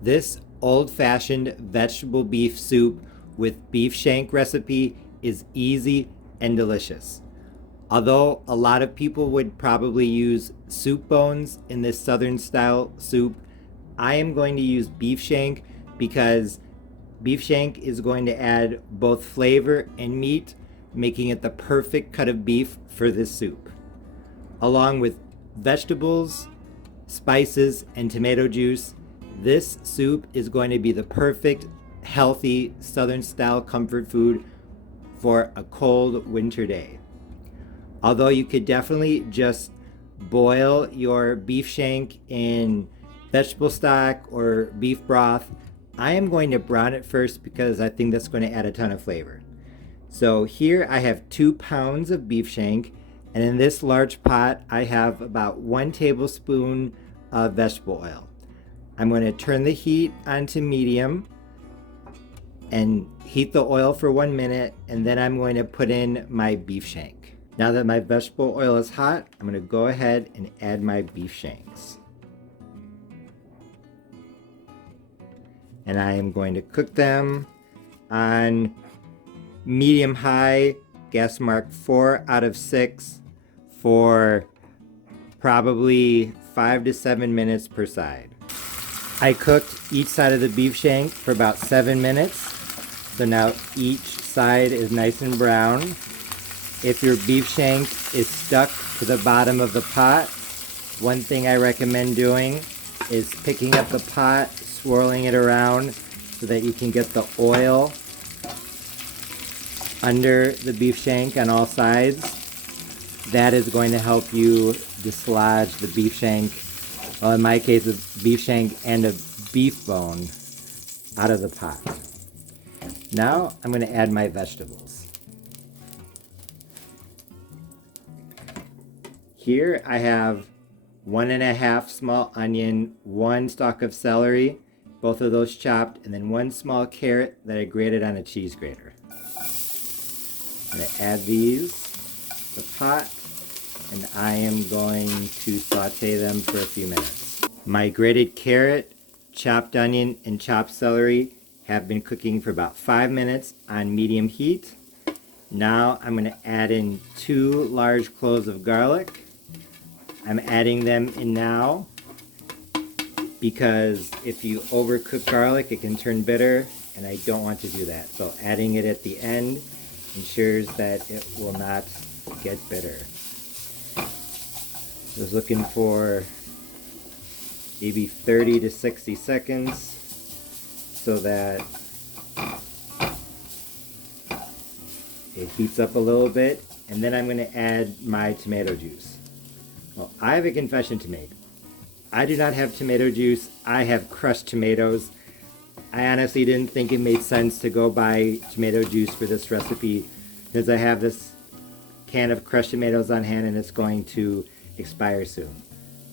This old-fashioned vegetable beef soup with beef shank recipe is easy and delicious. Although a lot of people would probably use soup bones in this southern style soup, I am going to use beef shank because beef shank is going to add both flavor and meat, making it the perfect cut of beef for this soup. Along with vegetables, spices, and tomato juice, this soup is going to be the perfect, healthy, southern style comfort food for a cold winter day. Although you could definitely just boil your beef shank in vegetable stock or beef broth, I am going to brown it first because I think that's going to add a ton of flavor. So here I have 2 pounds of beef shank, and in this large pot I have about 1 tablespoon of vegetable oil. I'm going to turn the heat onto medium and heat the oil for 1 minute, and then I'm going to put in my beef shank. Now that my vegetable oil is hot, I'm going to go ahead and add my beef shanks. And I am going to cook them on medium-high, gas mark 4 out of 6 for probably 5 to 7 minutes per side. I cooked each side of the beef shank for about 7 minutes. So now each side is nice and brown. If your beef shank is stuck to the bottom of the pot, one thing I recommend doing is picking up the pot, swirling it around so that you can get the oil under the beef shank on all sides. That is going to help you dislodge the beef shank, well in my case a beef shank and a beef bone, out of the pot. Now I'm going to add my vegetables. Here I have 1.5 small onion, 1 stalk of celery, both of those chopped, and then 1 small carrot that I grated on a cheese grater. I'm going to add these to the pot, and I am going to saute them for a few minutes. My grated carrot, chopped onion, and chopped celery have been cooking for about 5 minutes on medium heat. Now I'm going to add in 2 large cloves of garlic. I'm adding them in now because if you overcook garlic it can turn bitter, and I don't want to do that. So adding it at the end ensures that it will not get bitter. I was looking for maybe 30 to 60 seconds so that it heats up a little bit, and then I'm going to add my tomato juice. Well, I have a confession to make. I do not have tomato juice, I have crushed tomatoes. I honestly didn't think it made sense to go buy tomato juice for this recipe because I have this can of crushed tomatoes on hand and it's going to expire soon.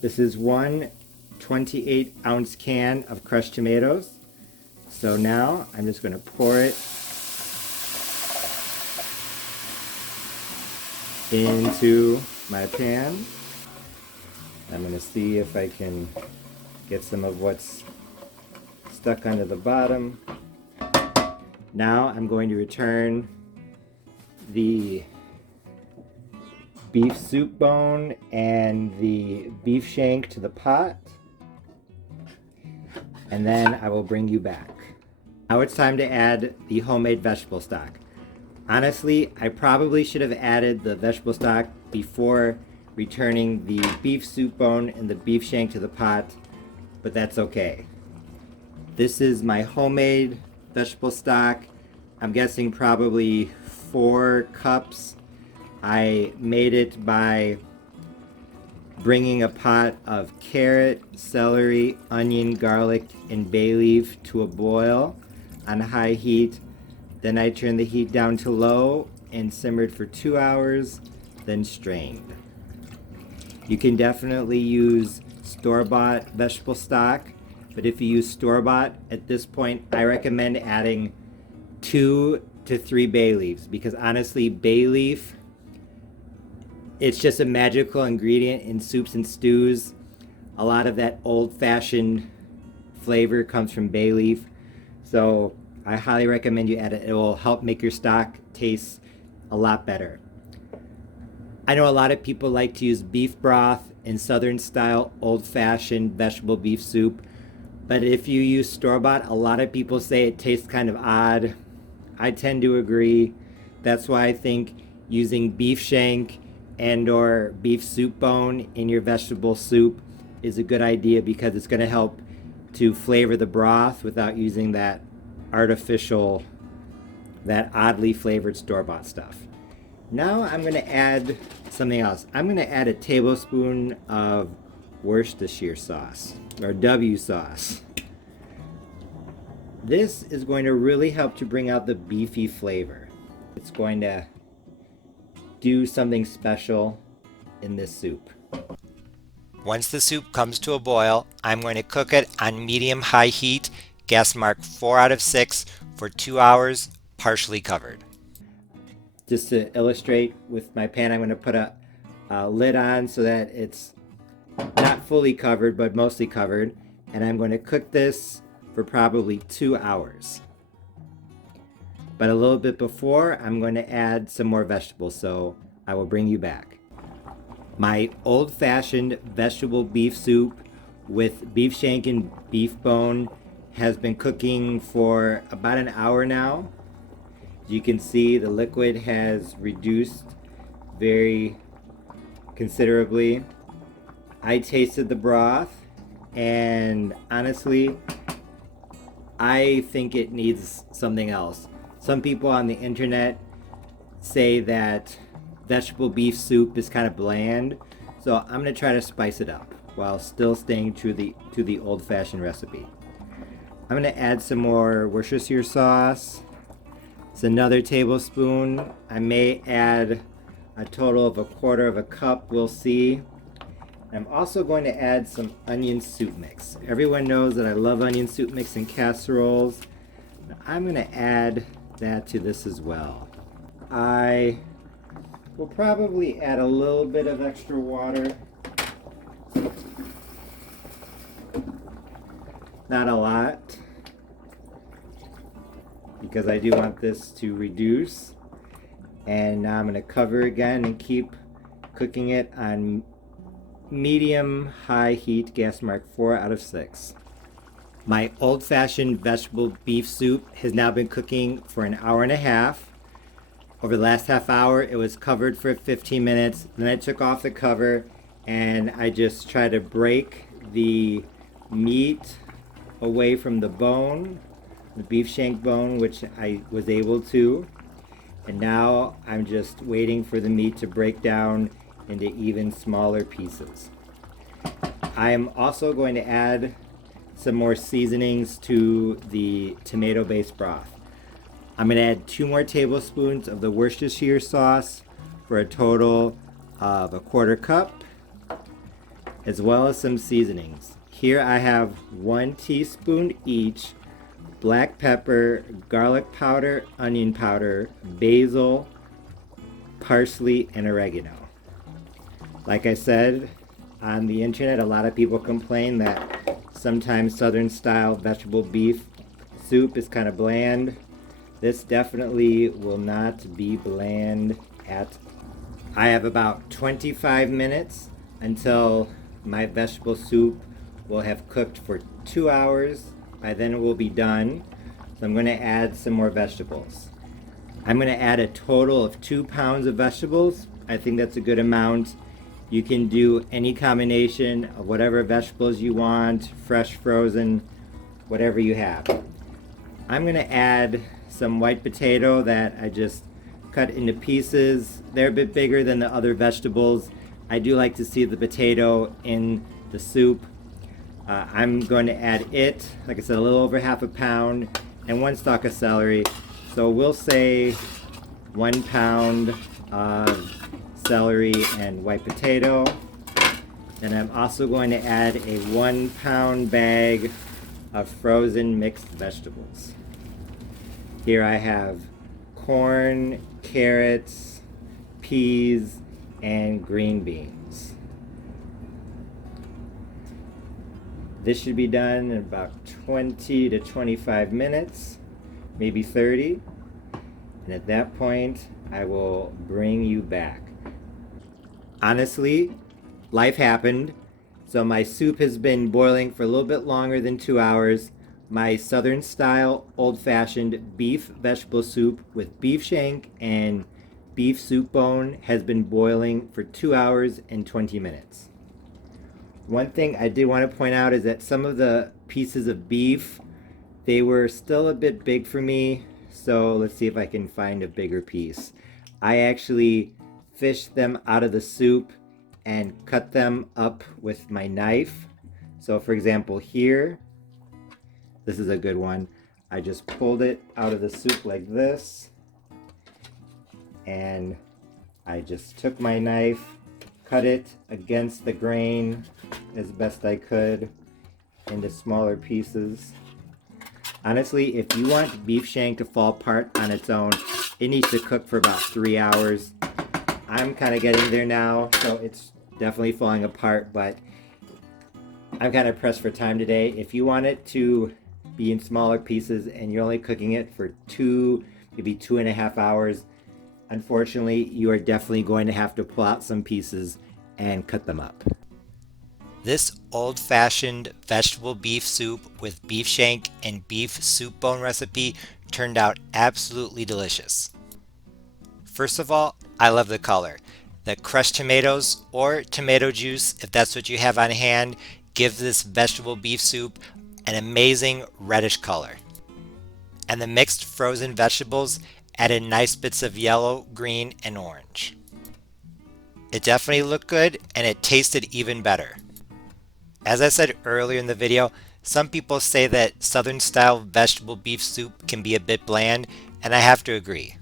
This is 1 28-ounce can of crushed tomatoes. So now I'm just going to pour it into my pan. I'm going to see if I can get some of what's stuck onto the bottom. Now I'm going to return the beef soup bone and the beef shank to the pot, and then I will bring you back. Now it's time to add the homemade vegetable stock. Honestly, I probably should have added the vegetable stock before returning the beef soup bone and the beef shank to the pot, but that's okay. This is my homemade vegetable stock. I'm guessing probably 4 cups. I made it by bringing a pot of carrot, celery, onion, garlic, and bay leaf to a boil on high heat. Then I turned the heat down to low and simmered for 2 hours, then strained. You can definitely use store-bought vegetable stock, but if you use store-bought, at this point I recommend adding 2 to 3 bay leaves, because honestly bay leaf, it's just a magical ingredient in soups and stews. A lot of that old-fashioned flavor comes from bay leaf. So I highly recommend you add it. It will help make your stock taste a lot better. I know a lot of people like to use beef broth in Southern style old-fashioned vegetable beef soup, but if you use store-bought, a lot of people say it tastes kind of odd. I tend to agree. That's why I think using beef shank and or beef soup bone in your vegetable soup is a good idea, because it's going to help to flavor the broth without using that artificial, that oddly flavored store-bought stuff. Now I'm going to add something else. I'm going to add a tablespoon of Worcestershire sauce, or W sauce. This is going to really help to bring out the beefy flavor. It's going to do something special in this soup. Once the soup comes to a boil, I'm going to cook it on medium-high heat, gas mark 4 out of 6, for 2 hours, partially covered. Just to illustrate with my pan, I'm going to put a lid on so that it's not fully covered, but mostly covered. And I'm going to cook this for probably 2 hours. But a little bit before, I'm going to add some more vegetables, so I will bring you back. My old-fashioned vegetable beef soup with beef shank and beef bone has been cooking for about an hour now. As you can see, the liquid has reduced very considerably. I tasted the broth, and honestly, I think it needs something else. Some people on the internet say that vegetable beef soup is kind of bland, so I'm going to try to spice it up while still staying true to the old-fashioned recipe. I'm going to add some more Worcestershire sauce. It's another tablespoon. I may add a total of 1/4 cup, we'll see. I'm also going to add some onion soup mix. Everyone knows that I love onion soup mix in casseroles. I'm going to add that to this as well. I will probably add a little bit of extra water. Not a lot, because I do want this to reduce. And now I'm going to cover again and keep cooking it on medium-high heat, gas mark 4 out of 6. My old-fashioned vegetable beef soup has now been cooking for an hour and a half. Over the last half hour, it was covered for 15 minutes. Then I took off the cover and I just tried to break the meat away from the bone, the beef shank bone, which I was able to. And now I'm just waiting for the meat to break down into even smaller pieces. I am also going to add some more seasonings to the tomato-based broth. I'm going to add 2 more tablespoons of the Worcestershire sauce for a total of 1/4 cup, as well as some seasonings. Here I have 1 teaspoon each: black pepper, garlic powder, onion powder, basil, parsley, and oregano. Like I said, on the internet, a lot of people complain that sometimes Southern style vegetable beef soup is kind of bland. This definitely will not be bland at all. I have about 25 minutes until my vegetable soup will have cooked for 2 hours. By then it will be done. So I'm going to add some more vegetables. I'm going to add a total of 2 pounds of vegetables. I think that's a good amount. You can do any combination of whatever vegetables you want, fresh, frozen, whatever you have. I'm going to add some white potato that I just cut into pieces. They're a bit bigger than the other vegetables. I do like to see the potato in the soup. I'm going to add it, like I said, a little over half a pound, and 1 stalk of celery. So we'll say 1 pound of celery and white potato. And I'm also going to add a 1 pound bag of frozen mixed vegetables. Here I have corn, carrots, peas, and green beans. This should be done in about 20 to 25 minutes, maybe 30. And at that point, I will bring you back. Honestly, life happened. So my soup has been boiling for a little bit longer than 2 hours. My Southern style old fashioned beef vegetable soup with beef shank and beef soup bone has been boiling for 2 hours and 20 minutes. One thing I did want to point out is that some of the pieces of beef, they were still a bit big for me. So let's see if I can find a bigger piece. I actually fished them out of the soup and cut them up with my knife. So for example here, this is a good one. I just pulled it out of the soup like this, and I just took my knife, cut it against the grain as best I could into smaller pieces. Honestly, if you want beef shank to fall apart on its own, it needs to cook for about 3 hours. I'm kind of getting there now, so it's definitely falling apart, but I'm kind of pressed for time today. If you want it to be in smaller pieces and you're only cooking it for 2, maybe 2.5 hours, unfortunately, you are definitely going to have to pull out some pieces and cut them up. This old-fashioned vegetable beef soup with beef shank and beef soup bone recipe turned out absolutely delicious. First of all, I love the color. The crushed tomatoes or tomato juice, if that's what you have on hand, give this vegetable beef soup an amazing reddish color. And the mixed frozen vegetables added nice bits of yellow, green, and orange. It definitely looked good and it tasted even better. As I said earlier in the video, some people say that Southern style vegetable beef soup can be a bit bland, and I have to agree.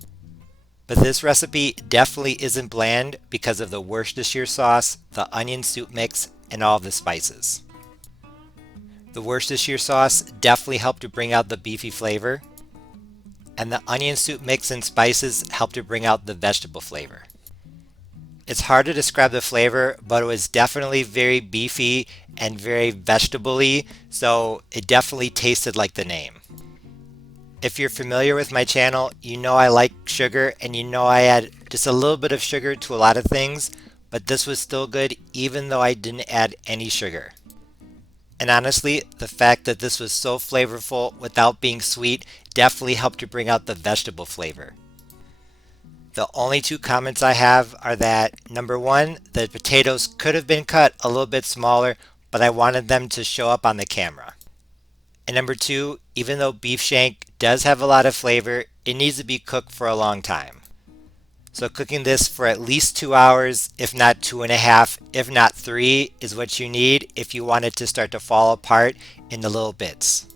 But this recipe definitely isn't bland because of the Worcestershire sauce, the onion soup mix, and all the spices. The Worcestershire sauce definitely helped to bring out the beefy flavor, and the onion soup mix and spices helped to bring out the vegetable flavor. It's hard to describe the flavor, but it was definitely very beefy and very vegetable-y, so it definitely tasted like the name. If you're familiar with my channel, you know I like sugar, and you know I add just a little bit of sugar to a lot of things, but this was still good even though I didn't add any sugar. And honestly, the fact that this was so flavorful without being sweet definitely helped to bring out the vegetable flavor. The only two comments I have are that, number one, the potatoes could have been cut a little bit smaller, but I wanted them to show up on the camera. And number two, even though beef shank does have a lot of flavor, it needs to be cooked for a long time. So cooking this for at least 2 hours, if not 2.5, if not 3, is what you need if you want it to start to fall apart into little bits.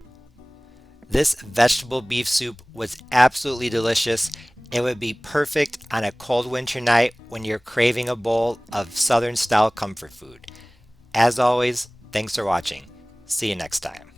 This vegetable beef soup was absolutely delicious. It would be perfect on a cold winter night when you're craving a bowl of Southern style comfort food. As always, thanks for watching. See you next time.